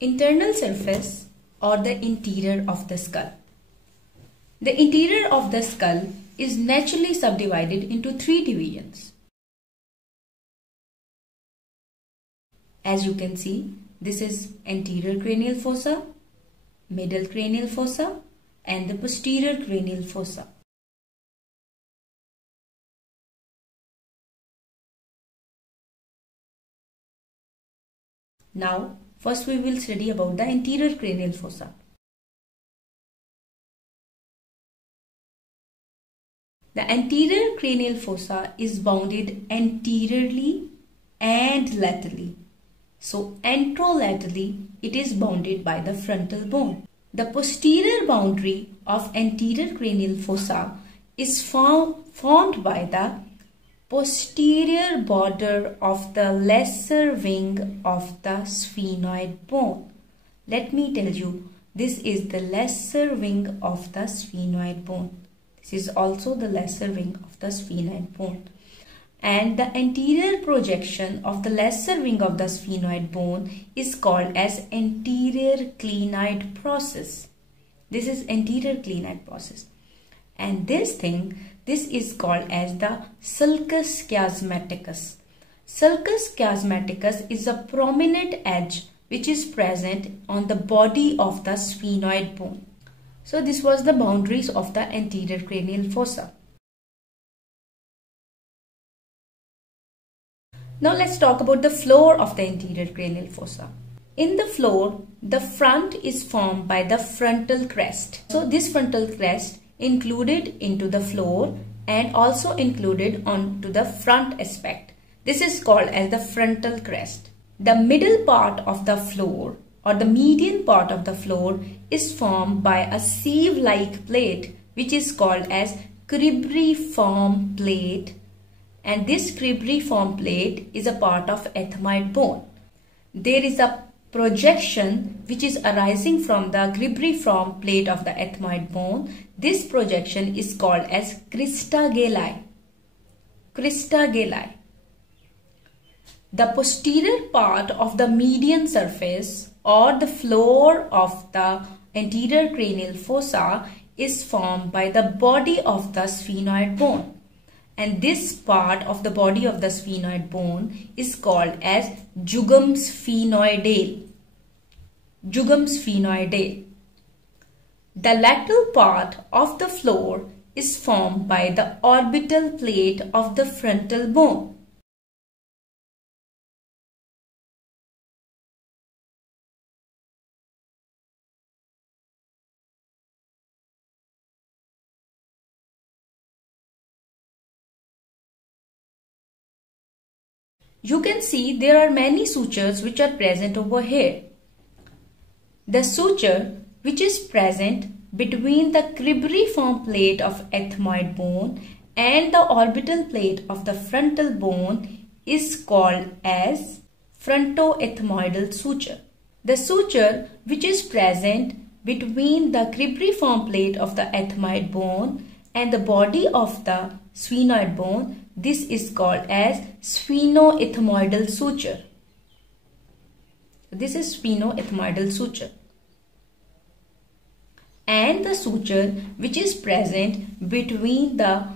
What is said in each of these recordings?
Internal surface or the interior of the skull. The interior of the skull is naturally subdivided into three divisions. As you can see, this is anterior cranial fossa, middle cranial fossa, and the posterior cranial fossa. Now, first we will study about the anterior cranial fossa. The anterior cranial fossa is bounded anteriorly and laterally. So, anterolaterally, it is bounded by the frontal bone. The posterior boundary of anterior cranial fossa is formed by the posterior border of the lesser wing of the sphenoid bone. Let me tell you, this is the lesser wing of the sphenoid bone. This is also the lesser wing of the sphenoid bone. And the anterior projection of the lesser wing of the sphenoid bone is called as anterior clinoid process. This is anterior clinoid process. And this is called as the sulcus chiasmaticus. Sulcus chiasmaticus is a prominent edge which is present on the body of the sphenoid bone. So this was the boundaries of the anterior cranial fossa. Now let's talk about the floor of the anterior cranial fossa. In the floor, the front is formed by the frontal crest. So this frontal crest included into the floor and also included onto the front aspect. This is called as the frontal crest. The middle part of the floor or the median part of the floor is formed by a sieve-like plate which is called as cribriform plate, and this cribriform plate is a part of ethmoid bone. There is a projection which is arising from the cribriform plate of the ethmoid bone. This projection is called as crista galli. Crista galli. The posterior part of the median surface or the floor of the anterior cranial fossa is formed by the body of the sphenoid bone. And this part of the body of the sphenoid bone is called as jugum sphenoidale. Jugum sphenoidale. The lateral part of the floor is formed by the orbital plate of the frontal bone. You can see there are many sutures which are present over here. The suture which is present between the cribriform plate of ethmoid bone and the orbital plate of the frontal bone is called as frontoethmoidal suture. The suture which is present between the cribriform plate of the ethmoid bone and the body of the sphenoid bone, this is called as sphenoethmoidal suture. This is sphenoethmoidal suture. And the suture which is present between the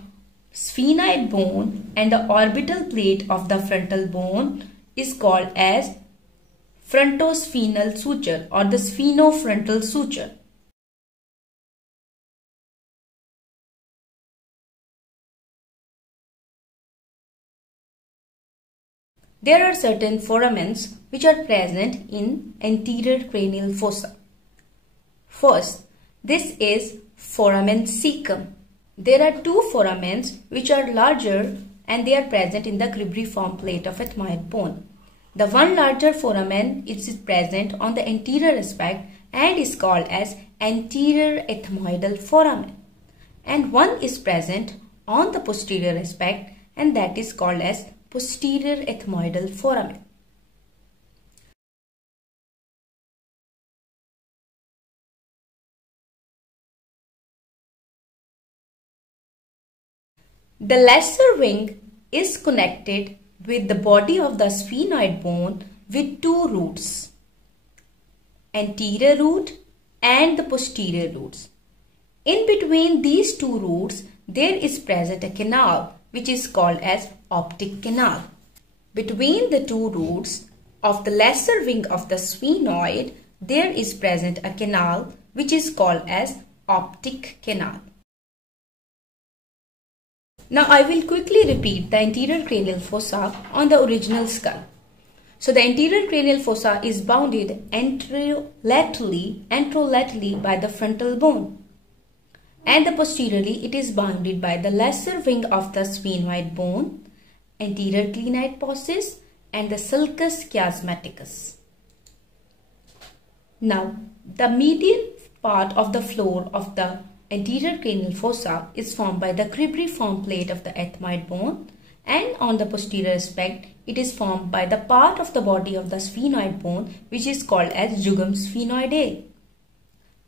sphenoid bone and the orbital plate of the frontal bone is called as frontosphenal suture or the sphenofrontal suture. There are certain foramens which are present in anterior cranial fossa. First, this is Foramen Cecum. There are two foramens which are larger and they are present in the cribriform plate of ethmoid bone. The one larger foramen is present on the anterior aspect and is called as anterior ethmoidal foramen. And one is present on the posterior aspect and that is called as posterior ethmoidal foramen. The lesser wing is connected with the body of the sphenoid bone with two roots. anterior root and the posterior roots. In between these two roots, there is present a canal which is called as optic canal. Between the two roots of the lesser wing of the sphenoid, there is present a canal which is called as optic canal. Now I will quickly repeat the anterior cranial fossa on the original skull. So the anterior cranial fossa is bounded anterolaterally by the frontal bone, and the posteriorly it is bounded by the lesser wing of the sphenoid bone, anterior clinoid process, and the sulcus chiasmaticus. Now the median part of the floor of the anterior cranial fossa is formed by the cribriform plate of the ethmoid bone, and on the posterior aspect it is formed by the part of the body of the sphenoid bone which is called as jugum sphenoidae.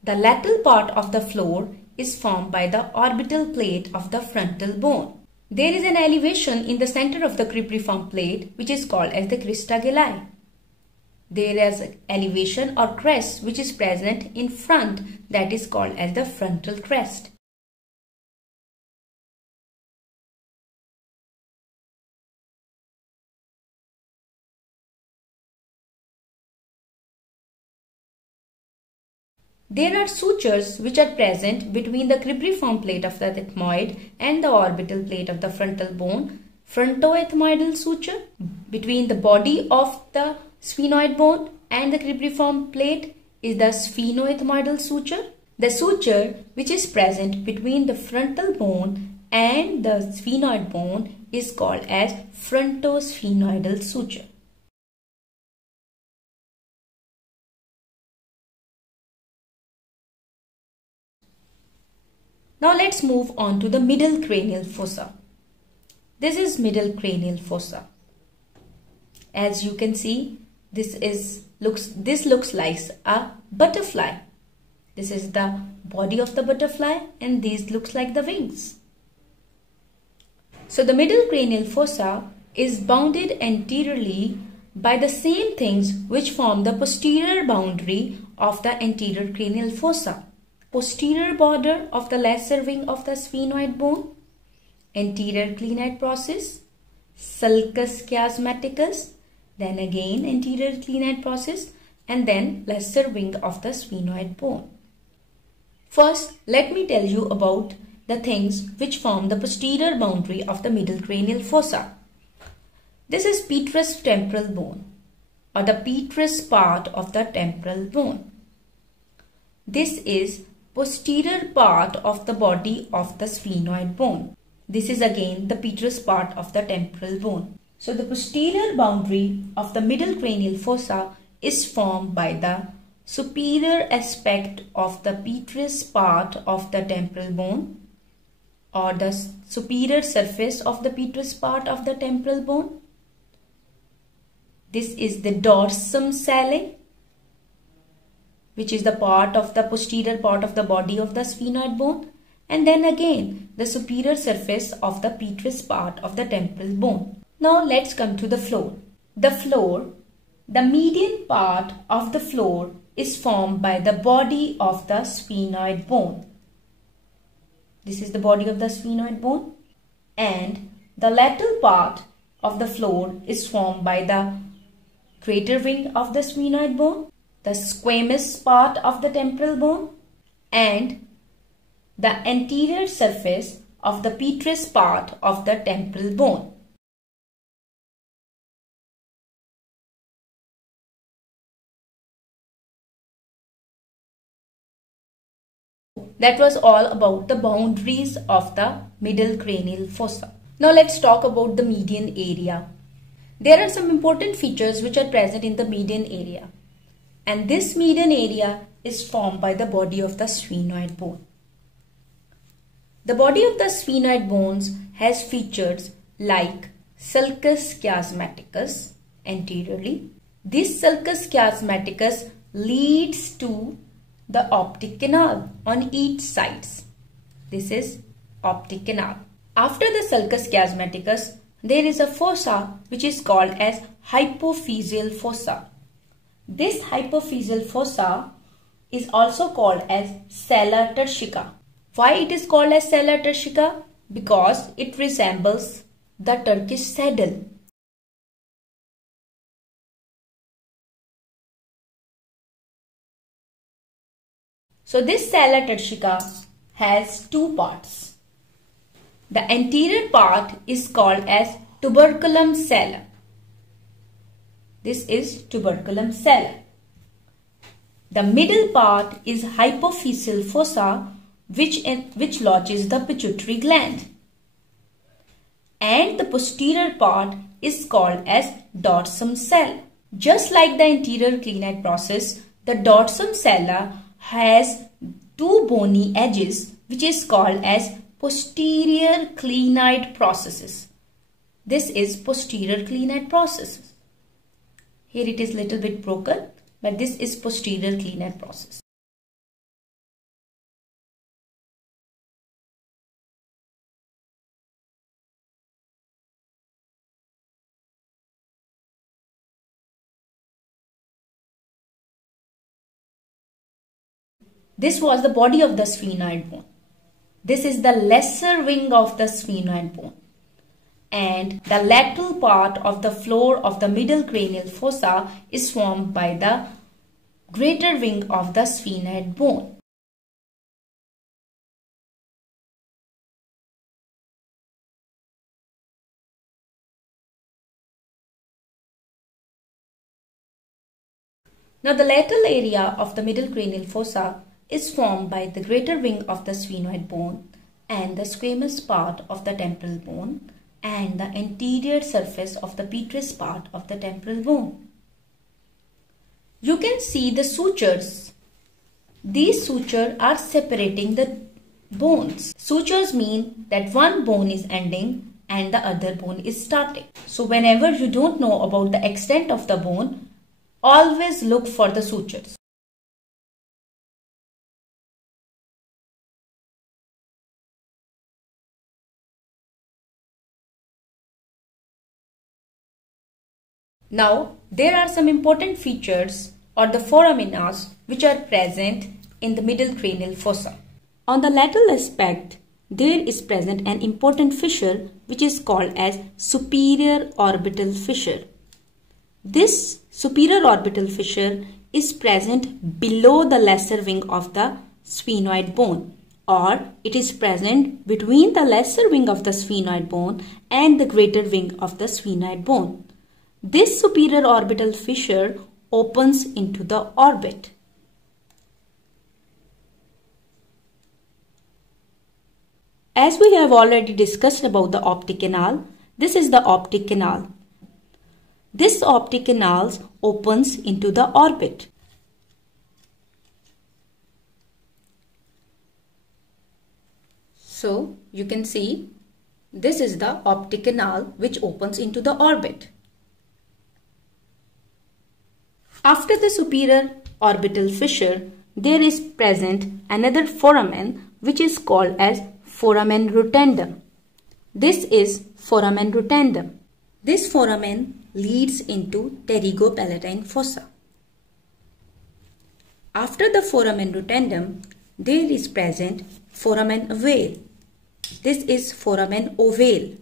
The lateral part of the floor is formed by the orbital plate of the frontal bone. There is an elevation in the center of the cribriform plate which is called as the crista galli. There is an elevation or crest which is present in front, that is called as the frontal crest. There are sutures which are present between the cribriform plate of the ethmoid and the orbital plate of the frontal bone. Frontoethmoidal suture between the body of the sphenoid bone and the cribriform plate is the sphenoethmoidal suture. The suture which is present between the frontal bone and the sphenoid bone is called as frontosphenoidal suture. Now let's move on to the middle cranial fossa. This is middle cranial fossa. As you can see, this looks like a butterfly. This is the body of the butterfly and these looks like the wings. So the middle cranial fossa is bounded anteriorly by the same things which form the posterior boundary of the anterior cranial fossa. Posterior border of the lesser wing of the sphenoid bone, anterior clinoid process, sulcus chiasmaticus, then again anterior clinoid process, and then lesser wing of the sphenoid bone. First, let me tell you about the things which form the posterior boundary of the middle cranial fossa. This is petrous temporal bone, or the petrous part of the temporal bone. This is posterior part of the body of the sphenoid bone. This is again the petrous part of the temporal bone. So the posterior boundary of the middle cranial fossa is formed by the superior aspect of the petrous part of the temporal bone, or the superior surface of the petrous part of the temporal bone. This is the dorsum sale, which is the part of the posterior part of the body of the sphenoid bone, and then again the superior surface of the petrous part of the temporal bone. Now let's come to the floor. The median part of the floor is formed by the body of the sphenoid bone. This is the body of the sphenoid bone, and the lateral part of the floor is formed by the greater wing of the sphenoid bone, the squamous part of the temporal bone, and the anterior surface of the petrous part of the temporal bone. That was all about the boundaries of the middle cranial fossa. Now let's talk about the median area. There are some important features which are present in the median area, and this median area is formed by the body of the sphenoid bone. The body of the sphenoid bones has features like sulcus chiasmaticus anteriorly. This sulcus chiasmaticus leads to the optic canal on each sides. This is optic canal. After the sulcus chiasmaticus, there is a fossa which is called as hypophyseal fossa. This hypophyseal fossa is also called as sella turcica. Why it is called as sella turcica? Because it resembles the Turkish saddle. So this sella turcica has two parts. The anterior part is called as tuberculum sella. This is tuberculum sella. The middle part is hypophyseal fossa, which lodges the pituitary gland. And the posterior part is called as dorsum sella. Just like the anterior clinite process, the dorsum sella has two bony edges, which is called as posterior clinite processes. This is posterior clinite processes. Here it is little bit broken, but this is posterior clinite process. This was the body of the sphenoid bone. This is the lesser wing of the sphenoid bone. And the lateral part of the floor of the middle cranial fossa is formed by the greater wing of the sphenoid bone. Now the lateral area of the middle cranial fossa is formed by the greater wing of the sphenoid bone and the squamous part of the temporal bone and the anterior surface of the petrous part of the temporal bone. You can see the sutures. These sutures are separating the bones. Sutures mean that one bone is ending and the other bone is starting. So whenever you don't know about the extent of the bone, always look for the sutures. Now, there are some important features or the foraminas which are present in the middle cranial fossa. On the lateral aspect, there is present an important fissure which is called as superior orbital fissure. This superior orbital fissure is present below the lesser wing of the sphenoid bone, or it is present between the lesser wing of the sphenoid bone and the greater wing of the sphenoid bone. This superior orbital fissure opens into the orbit. As we have already discussed about the optic canal, this is the optic canal. This optic canal opens into the orbit. So you can see this is the optic canal which opens into the orbit. After the superior orbital fissure, there is present another foramen which is called as Foramen Rotandum. This is Foramen Rotandum. This foramen leads into pterygopalatine fossa. After the Foramen Rotandum, there is present Foramen ovale. This is Foramen ovale.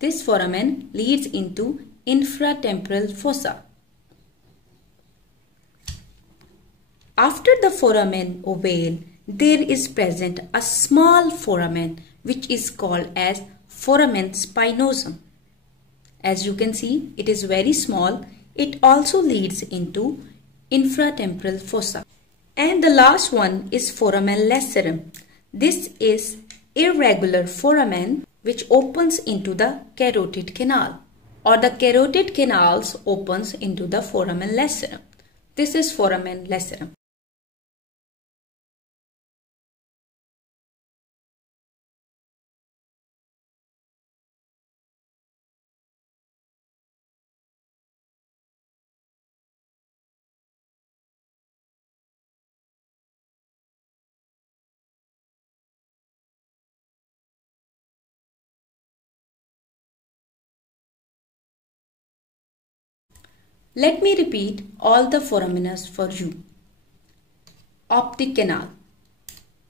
This foramen leads into infratemporal fossa. After the foramen ovale, there is present a small foramen which is called as Foramen spinosum. As you can see, it is very small. It also leads into infratemporal fossa. And the last one is Foramen lacerum. This is irregular foramen which opens into the carotid canal, or the carotid canals opens into the Foramen lacerum. This is Foramen lacerum. Let me repeat all the foraminas for you. Optic canal.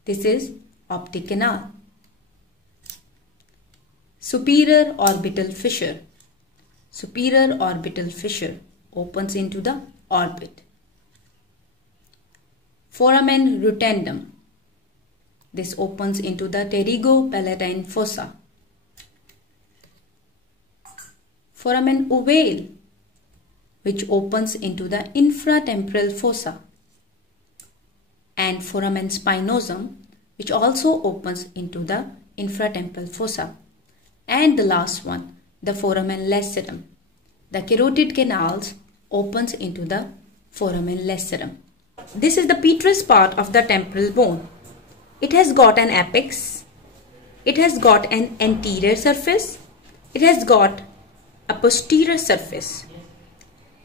This is optic canal. Superior orbital fissure. Superior orbital fissure opens into the orbit. Foramen Rotandum. This opens into the pterygopalatine fossa. Foramen ovale, which opens into the infratemporal fossa. And foramen spinosum, which also opens into the infratemporal fossa. And the last one, the foramen lacerum. The carotid canals opens into the foramen lacerum. This is the petrous part of the temporal bone. It has got an apex. It has got an anterior surface. It has got a posterior surface.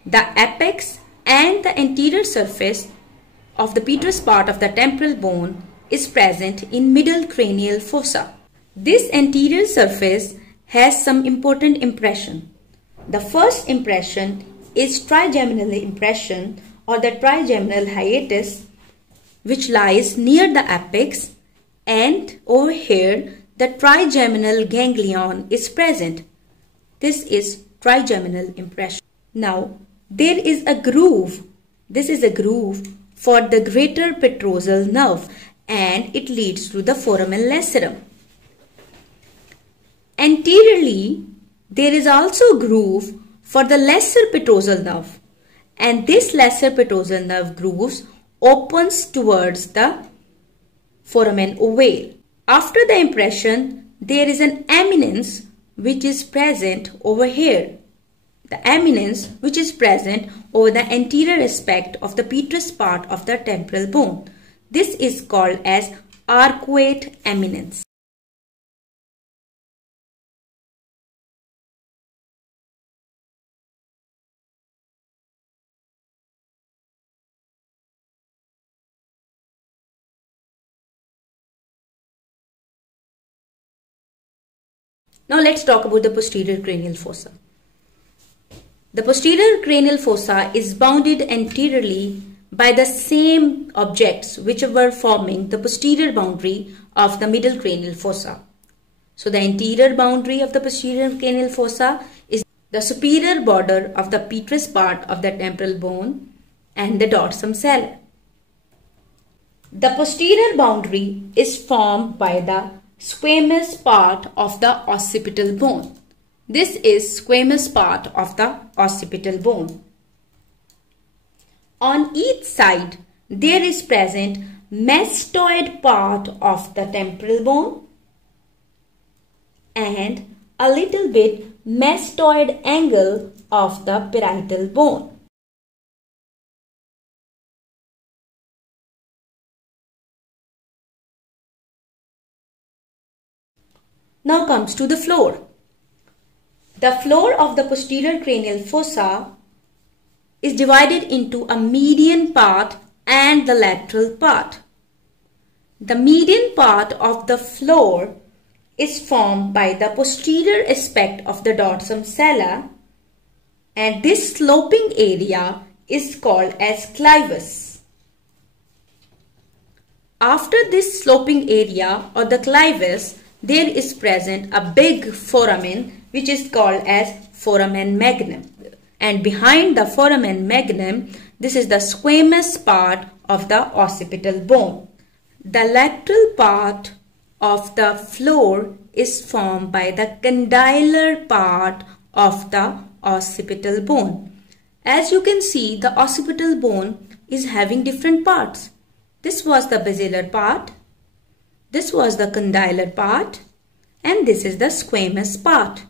The apex and the anterior surface of the petrous part of the temporal bone is present in middle cranial fossa. This anterior surface has some important impression. The first impression is trigeminal impression or the trigeminal hiatus, which lies near the apex, and over here the trigeminal ganglion is present. This is trigeminal impression. Now there is a groove. This is a groove for the greater petrosal nerve and it leads to the foramen lacerum. Anteriorly, there is also a groove for the lesser petrosal nerve, and this lesser petrosal nerve grooves opens towards the foramen ovale. After the impression, there is an eminence which is present over here. The eminence which is present over the anterior aspect of the petrous part of the temporal bone. This is called as arcuate eminence. Now let's talk about the posterior cranial fossa. The posterior cranial fossa is bounded anteriorly by the same objects which were forming the posterior boundary of the middle cranial fossa. So the anterior boundary of the posterior cranial fossa is the superior border of the petrous part of the temporal bone and the dorsum cella. The posterior boundary is formed by the squamous part of the occipital bone. This is squamous part of the occipital bone. On each side, there is present mastoid part of the temporal bone and a little bit mastoid angle of the parietal bone. Now comes to the floor. The floor of the posterior cranial fossa is divided into a median part and the lateral part. The median part of the floor is formed by the posterior aspect of the dorsum cella, and this sloping area is called as clivus. After this sloping area or the clivus, there is present a big foramen which is called as Foramen Magnum. And behind the Foramen Magnum, this is the squamous part of the occipital bone. The lateral part of the floor is formed by the condylar part of the occipital bone. As you can see, the occipital bone is having different parts. This was the basilar part. This was the condylar part, and this is the squamous part.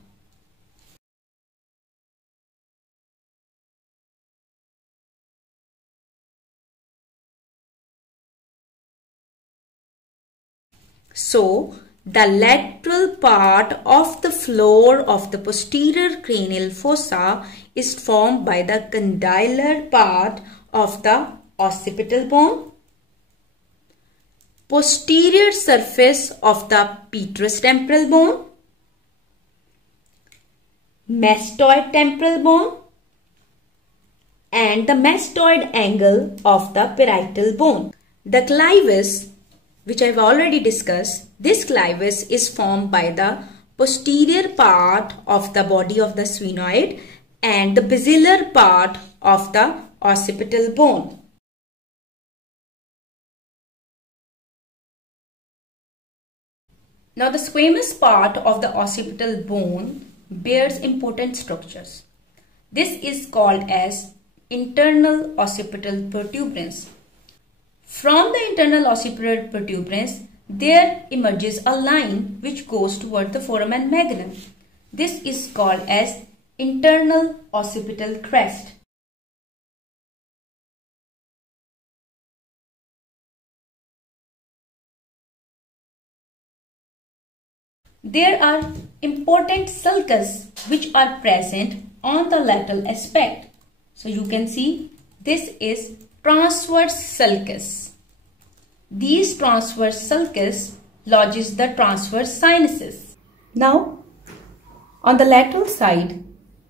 So, the lateral part of the floor of the posterior cranial fossa is formed by the condylar part of the occipital bone, posterior surface of the petrous temporal bone, mastoid temporal bone, and the mastoid angle of the parietal bone. The clivus, which I've already discussed, this clivus is formed by the posterior part of the body of the sphenoid and the basilar part of the occipital bone. Now the squamous part of the occipital bone bears important structures. This is called as internal occipital protuberance. From the internal occipital protuberance, there emerges a line which goes toward the foramen magnum. This is called as internal occipital crest. There are important sulcus which are present on the lateral aspect. So you can see this is transverse sulcus. These transverse sulcus lodges the transverse sinuses. Now, on the lateral side,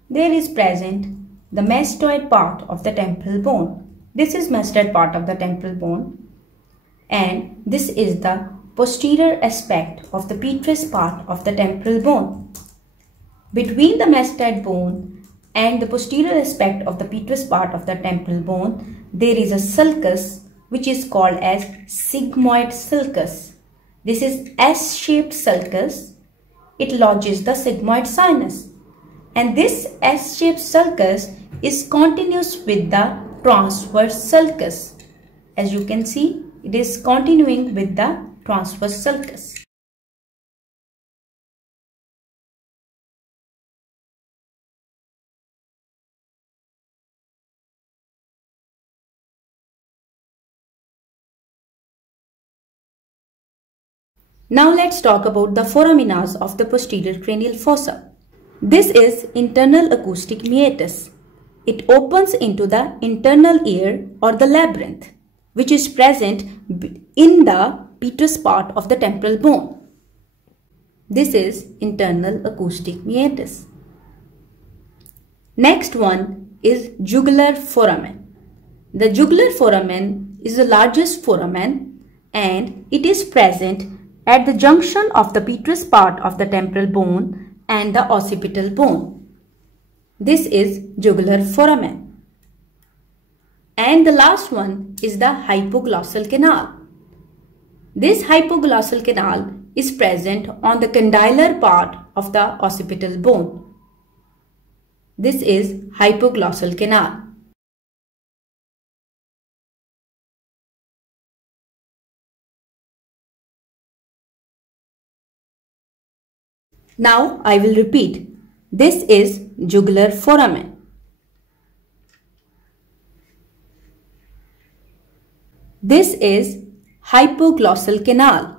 there is present the mastoid part of the temporal bone. This is mastoid part of the temporal bone, and this is the posterior aspect of the petrous part of the temporal bone. Between the mastoid bone and the posterior aspect of the petrous part of the temporal bone, there is a sulcus which is called as sigmoid sulcus. This is S-shaped sulcus. It lodges the sigmoid sinus, and this S-shaped sulcus is continuous with the transverse sulcus. As you can see, it is continuing with the transverse sulcus. Now let's talk about the foraminas of the posterior cranial fossa. This is internal acoustic meatus. It opens into the internal ear or the labyrinth, which is present in the petrous part of the temporal bone. This is internal acoustic meatus. Next one is jugular foramen. The jugular foramen is the largest foramen, and it is present at the junction of the petrous part of the temporal bone and the occipital bone. This is jugular foramen. And the last one is the hypoglossal canal. This hypoglossal canal is present on the condylar part of the occipital bone. This is hypoglossal canal. Now I will repeat. This is jugular foramen. This is hypoglossal canal.